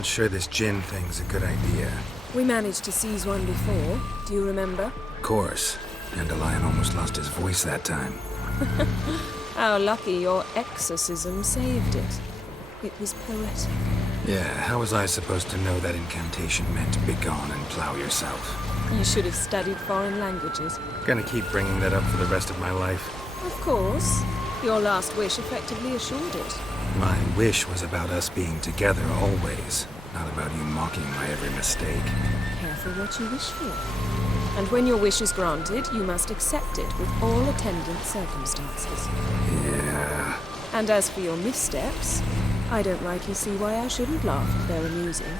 not sure this Djinn thing's a good idea. We managed to seize one before. Do you remember? Of course. Dandelion almost lost his voice that time. How lucky your exorcism saved it. It was poetic. Yeah, how was I supposed to know that incantation meant begone and plow yourself? You should have studied foreign languages. Gonna keep bringing that up for the rest of my life. Of course. Your last wish effectively assured it. My wish was about us being together always, not about you mocking my every mistake. Careful what you wish for. And when your wish is granted, you must accept it with all attendant circumstances. Yeah. And as for your missteps, I don't rightly see why I shouldn't laugh if they're amusing.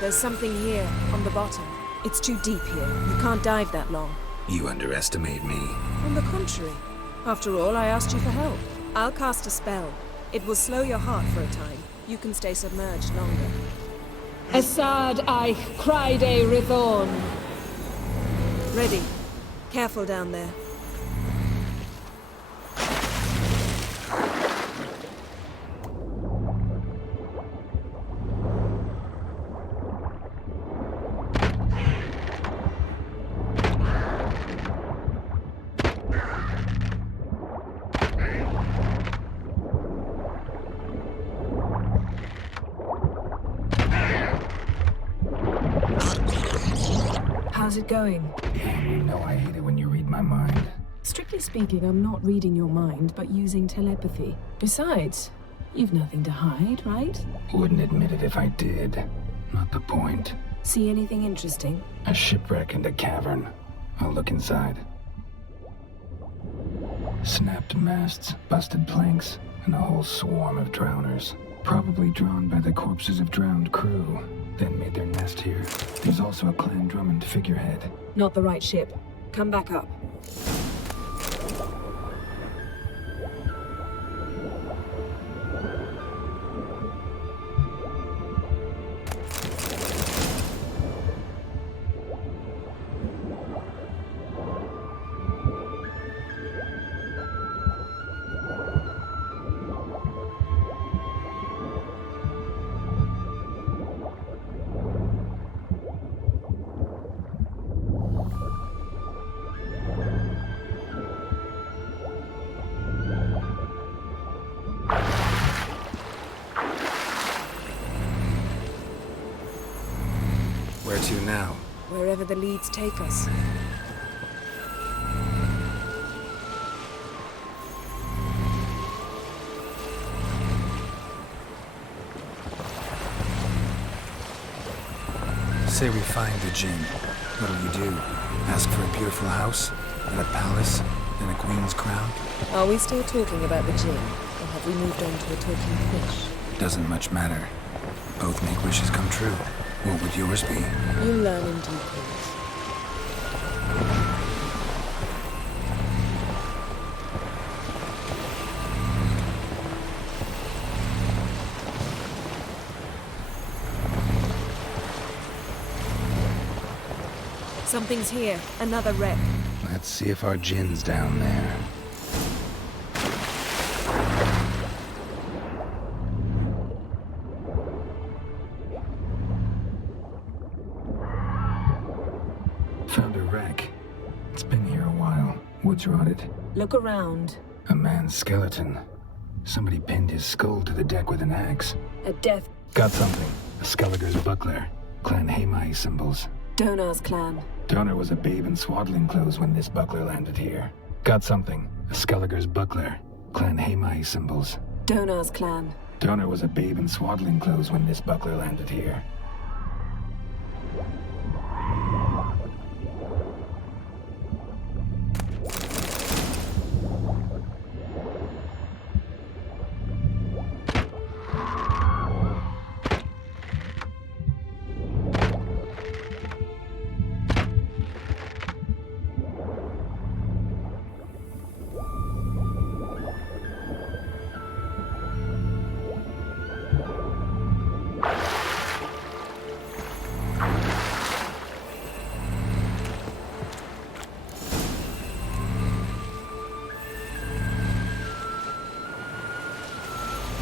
There's something here, on the bottom. It's too deep here. You can't dive that long. You underestimate me. On the contrary. After all, I asked you for help. I'll cast a spell. It will slow your heart for a time. You can stay submerged longer. Assad Eich Criede Rithorn. Ready. Careful down there. How's it going? You know I hate it when you read my mind. Strictly speaking, I'm not reading your mind, but using telepathy. Besides, you've nothing to hide, right? Wouldn't admit it if I did. Not the point. See anything interesting? A shipwreck and a cavern. I'll look inside. Snapped masts, busted planks, and a whole swarm of drowners. Probably drawn by the corpses of drowned crew, then made their nest here. There's also a Clan Drummond figurehead. Not the right ship. Come back up. Where to now? Wherever the leads take us. Say we find the Djinn. What'll you do? Ask for a beautiful house? And a palace? And a queen's crown? Are we still talking about the Djinn? Or have we moved on to a talking fish? Doesn't much matter. Both make wishes come true. What would yours be? You'll learn in due course. Something's here. Another wreck. Let's see if our Djinn's down there. Found a wreck. It's been here a while. Wood's rotted. Look around. A man's skeleton. Somebody pinned his skull to the deck with an axe. A death. Got something. A Skelliger's buckler. Clan Hamai symbols. Donar's clan. Donor was a babe in swaddling clothes when this buckler landed here. Got something. A Skelliger's buckler. Clan Hamai symbols. Donar's clan. Donor was a babe in swaddling clothes when this buckler landed here.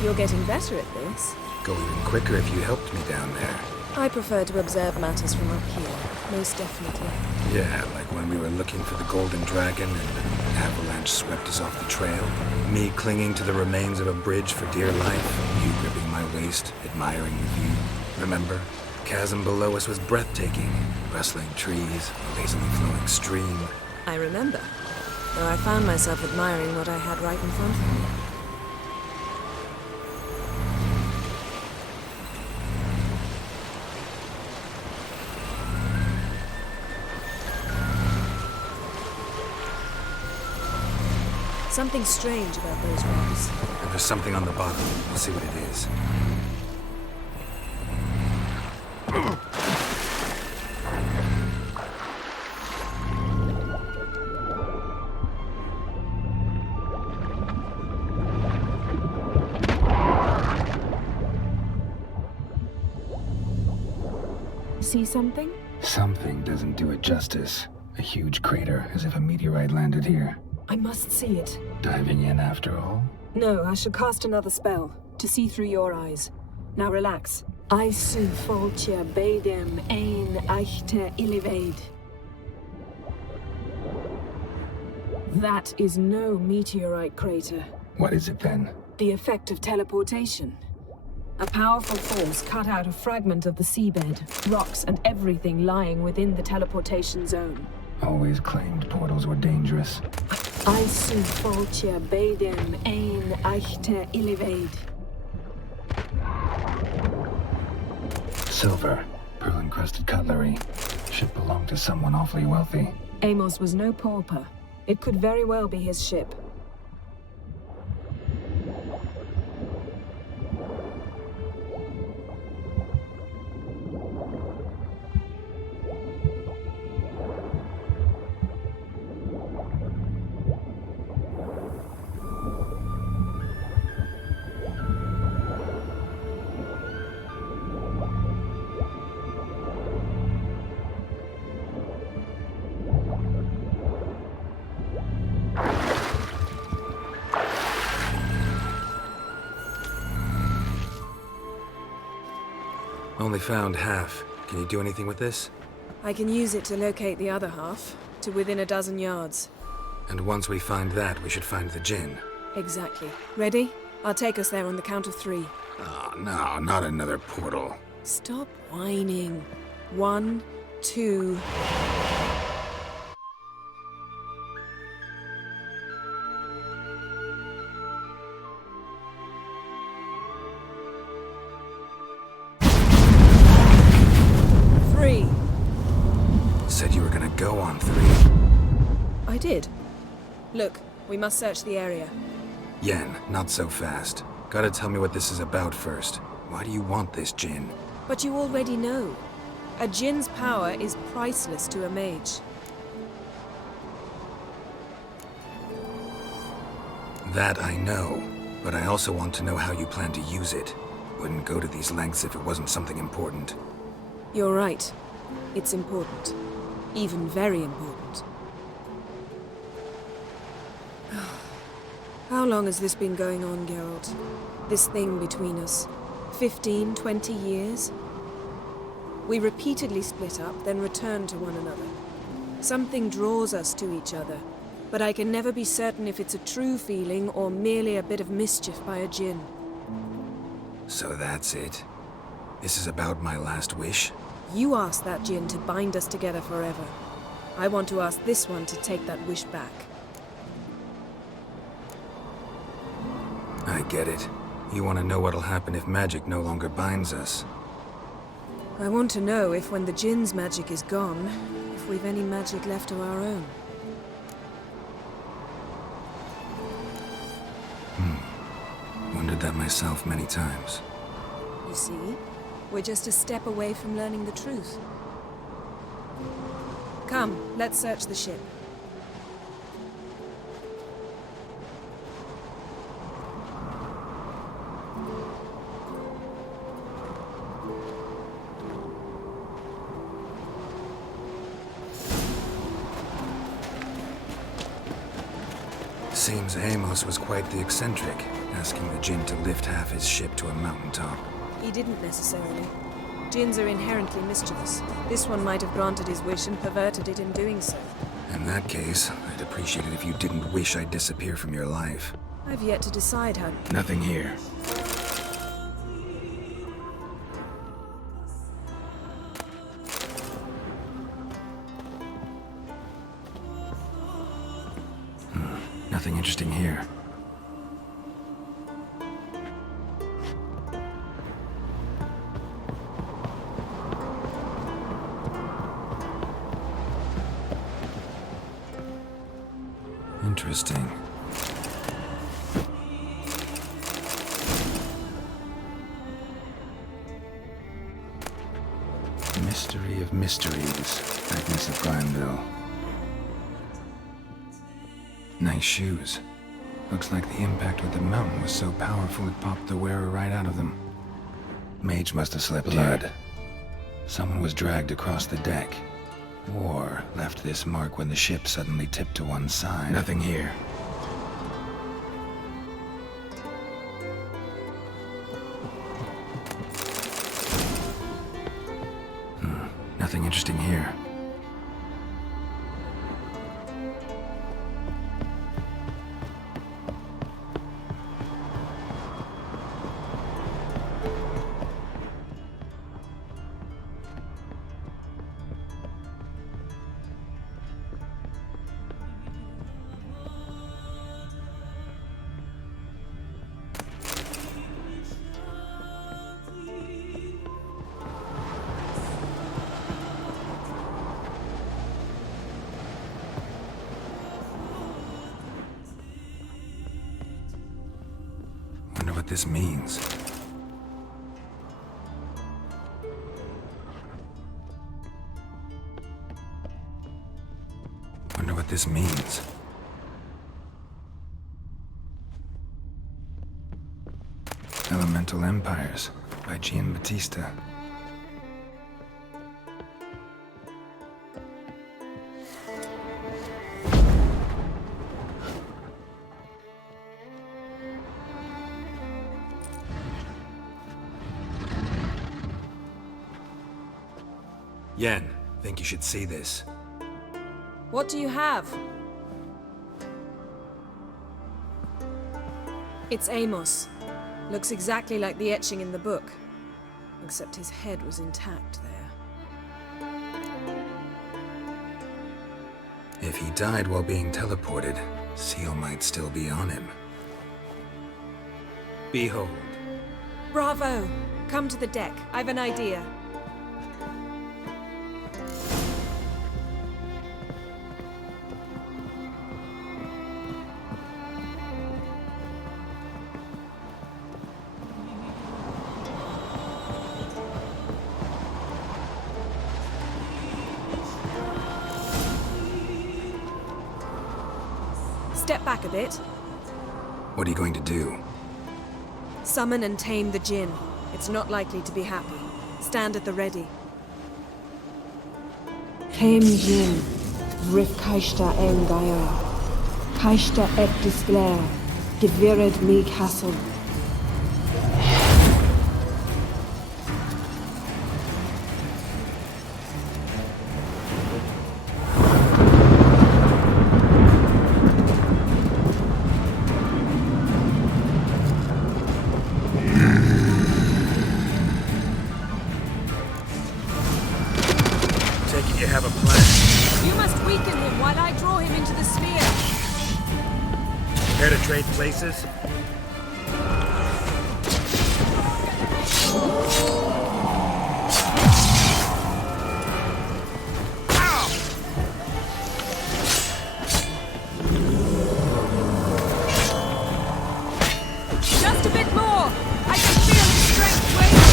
You're getting better at this. Go even quicker if you helped me down there. I prefer to observe matters from up here, most definitely. Yeah, like when we were looking for the Golden Dragon and an avalanche swept us off the trail. Me clinging to the remains of a bridge for dear life. You gripping my waist, admiring the view. Remember? The chasm below us was breathtaking. Rustling trees, a lazily flowing stream. I remember, though I found myself admiring what I had right in front of me. Something strange about those rocks. And there's something on the bottom. We'll see what it is. See something? Something doesn't do it justice. A huge crater, as if a meteorite landed here. I must see it. Diving in after all? No, I should cast another spell, to see through your eyes. Now relax. Aisu foltja beidem ein eichte iliveid. That is no meteorite crater. What is it then? The effect of teleportation. A powerful force cut out a fragment of the seabed, rocks and everything lying within the teleportation zone. Always claimed portals were dangerous. Aisu foltja beidem ein eichte iliveid. Silver, pearl-encrusted cutlery. Ship belonged to someone awfully wealthy. Amos was no pauper. It could very well be his ship. Only found half. Can you do anything with this? I can use it to locate the other half, to within a dozen yards. And once we find that, we should find the Djinn. Exactly. Ready? I'll take us there on the count of 3. Oh, no, not another portal. Stop whining. 1, 2... Said you were gonna go on 3. I did. Look, we must search the area. Yen, not so fast. Gotta tell me what this is about first. Why do you want this Djinn? But you already know. A Djinn's power is priceless to a mage. That I know, but I also want to know how you plan to use it. Wouldn't go to these lengths if it wasn't something important. You're right. It's important. Even very important. How long has this been going on, Geralt? This thing between us? 15, 20 years? We repeatedly split up, then return to one another. Something draws us to each other, but I can never be certain if it's a true feeling or merely a bit of mischief by a Djinn. So that's it? This is about my last wish? You asked that Djinn to bind us together forever. I want to ask this one to take that wish back. I get it. You want to know what'll happen if magic no longer binds us. I want to know if when the Djinn's magic is gone, if we've any magic left of our own. Wondered that myself many times. You see? We're just a step away from learning the truth. Come, let's search the ship. Seems Amos was quite the eccentric, asking the Djinn to lift half his ship to a mountaintop. He didn't necessarily. Djinns are inherently mischievous. This one might have granted his wish and perverted it in doing so. In that case, I'd appreciate it if you didn't wish I'd disappear from your life. I've yet to decide how... Nothing here. Nothing interesting here. Interesting. Mystery of mysteries, Agnes of Granville. Nice shoes. Looks like the impact with the mountain was so powerful it popped the wearer right out of them. Mage must have slept blood. Someone was dragged across the deck. Or left this mark when the ship suddenly tipped to one side. Nothing here. Nothing interesting here. Wonder what this means. Wonder what this means. Elemental Empires by Gian Battista. Yen, think you should see this. What do you have? It's Amos. Looks exactly like the etching in the book. Except his head was intact there. If he died while being teleported, Seal might still be on him. Behold. Bravo! Come to the deck. I've an idea. Step back a bit. What are you going to do? Summon and tame the Djinn. It's not likely to be happy. Stand at the ready. Came Djinn, Rif Kaishta en Gaia. Kaishta et Disglair, Gevired me Castle. You have a plan. You must weaken him while I draw him into the sphere. Care to trade places? Just a bit more! I can feel his strength wavering!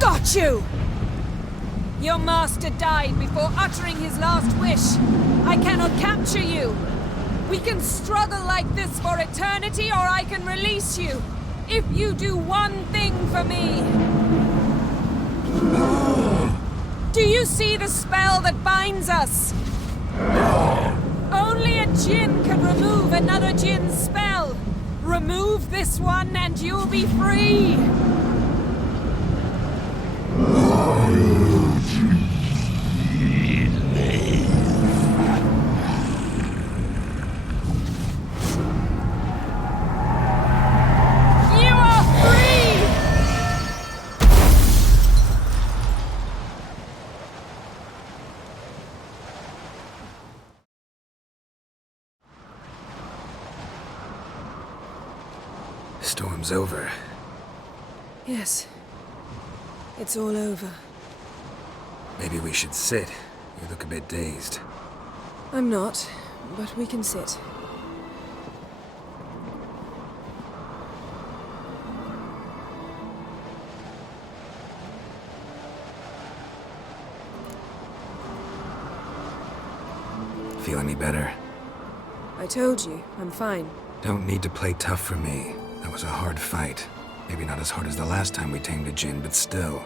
Got you! Your master died before uttering his last wish. I cannot capture you. We can struggle like this for eternity, or I can release you. if you do one thing for me. Do you see the spell that binds us? Only a Djinn can remove another Djinn's spell. Remove this one and you'll be free. You are free! Storm's over. Yes. It's all over. Maybe we should sit. You look a bit dazed. I'm not, but we can sit. Feel any better? I told you, I'm fine. Don't need to play tough for me. That was a hard fight. Maybe not as hard as the last time we tamed a Djinn, but still.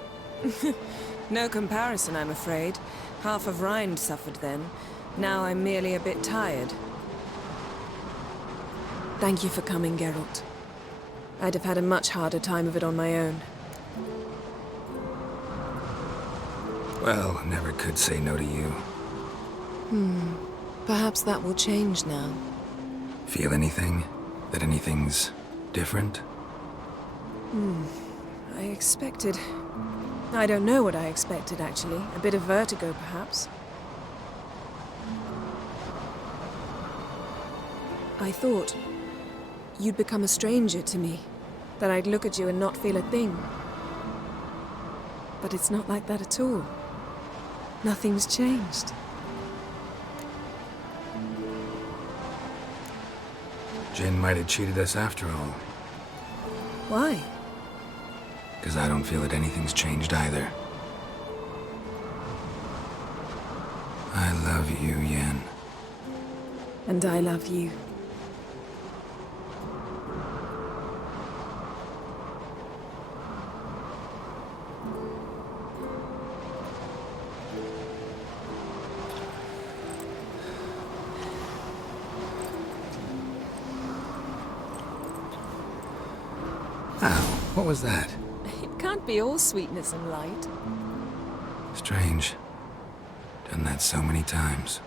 No comparison, I'm afraid. Half of Rind suffered then. Now I'm merely a bit tired. Thank you for coming, Geralt. I'd have had a much harder time of it on my own. Well, never could say no to you. Perhaps that will change now. Feel anything? That anything's different? I expected... I don't know what I expected, actually. A bit of vertigo, perhaps. I thought you'd become a stranger to me. That I'd look at you and not feel a thing. But it's not like that at all. Nothing's changed. Djinn might have cheated us after all. Why? Because I don't feel that anything's changed either. I love you, Yen. And I love you. Ow, what was that? It can't be all sweetness and light. Strange. Done that so many times.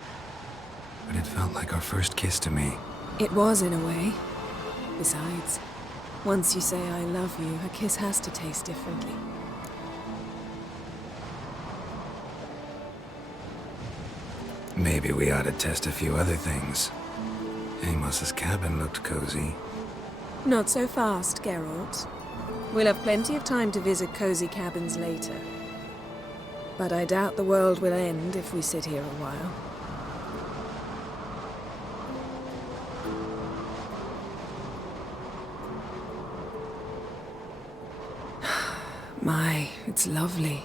But it felt like our first kiss to me. It was, in a way. Besides, once you say I love you, a kiss has to taste differently. Maybe we ought to test a few other things. Amos's cabin looked cozy. Not so fast, Geralt. We'll have plenty of time to visit cozy cabins later. But I doubt the world will end if we sit here a while. My, it's lovely.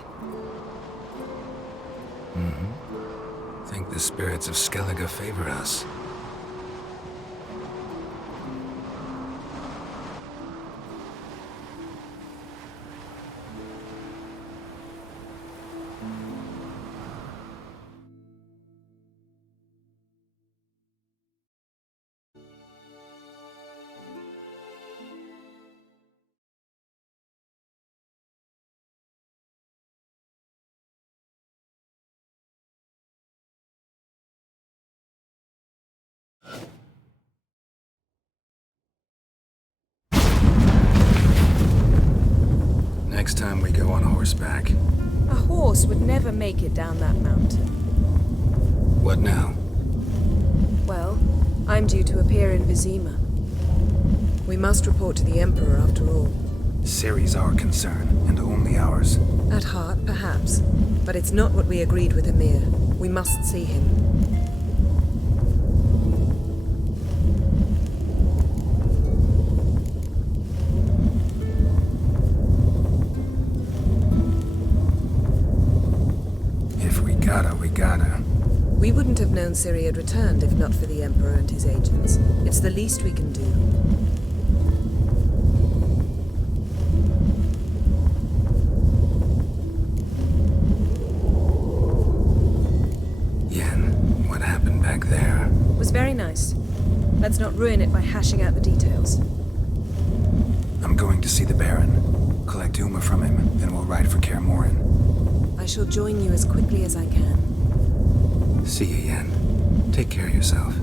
Think the spirits of Skellige favor us. Next time we go on horseback. A horse would never make it down that mountain. What now? Well, I'm due to appear in Vizima. We must report to the Emperor after all. Ciri's our concern, and only ours. At heart, perhaps. But it's not what we agreed with Emir. We must see him. If we gotta, we gotta. We wouldn't have known Ciri had returned if not for the Emperor and his agents. It's the least we can do. Let's not ruin it by hashing out the details. I'm going to see the Baron, collect Uma from him, and we'll ride for Kaer Morhen. I shall join you as quickly as I can. See you, Yen. Take care of yourself.